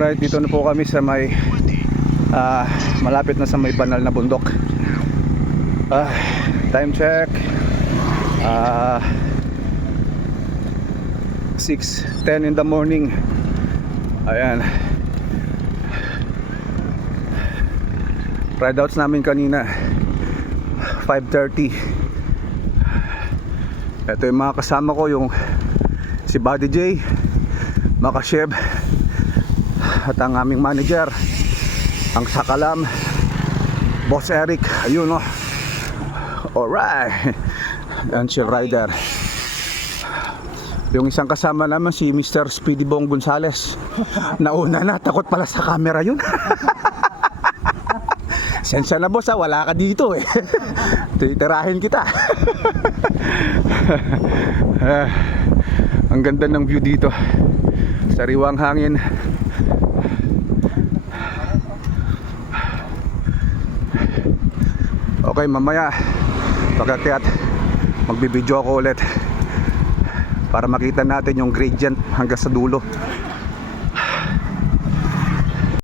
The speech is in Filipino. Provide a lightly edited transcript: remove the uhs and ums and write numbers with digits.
Alright, dito na po kami sa may malapit na sa may banal na bundok. Time check 6:10 in the morning. Ayan, ride outs namin kanina 5:30. Ito yung mga kasama ko, yung si Buddy J, Makasheb, at ang aming manager, ang Sakalam, Boss Eric. Ayun o. Alright. Yan si Rider. Yung isang kasama naman si Mr. Speedy Bong Gonzales. Nauna na, takot pala sa camera yun. Sensya na boss, wala ka dito eh. Titirahin kita. Ang ganda ng view dito. Sariwang hangin. Okay, mamaya pagkakyat magbibideo ako ulit para makita natin yung gradient hanggang sa dulo.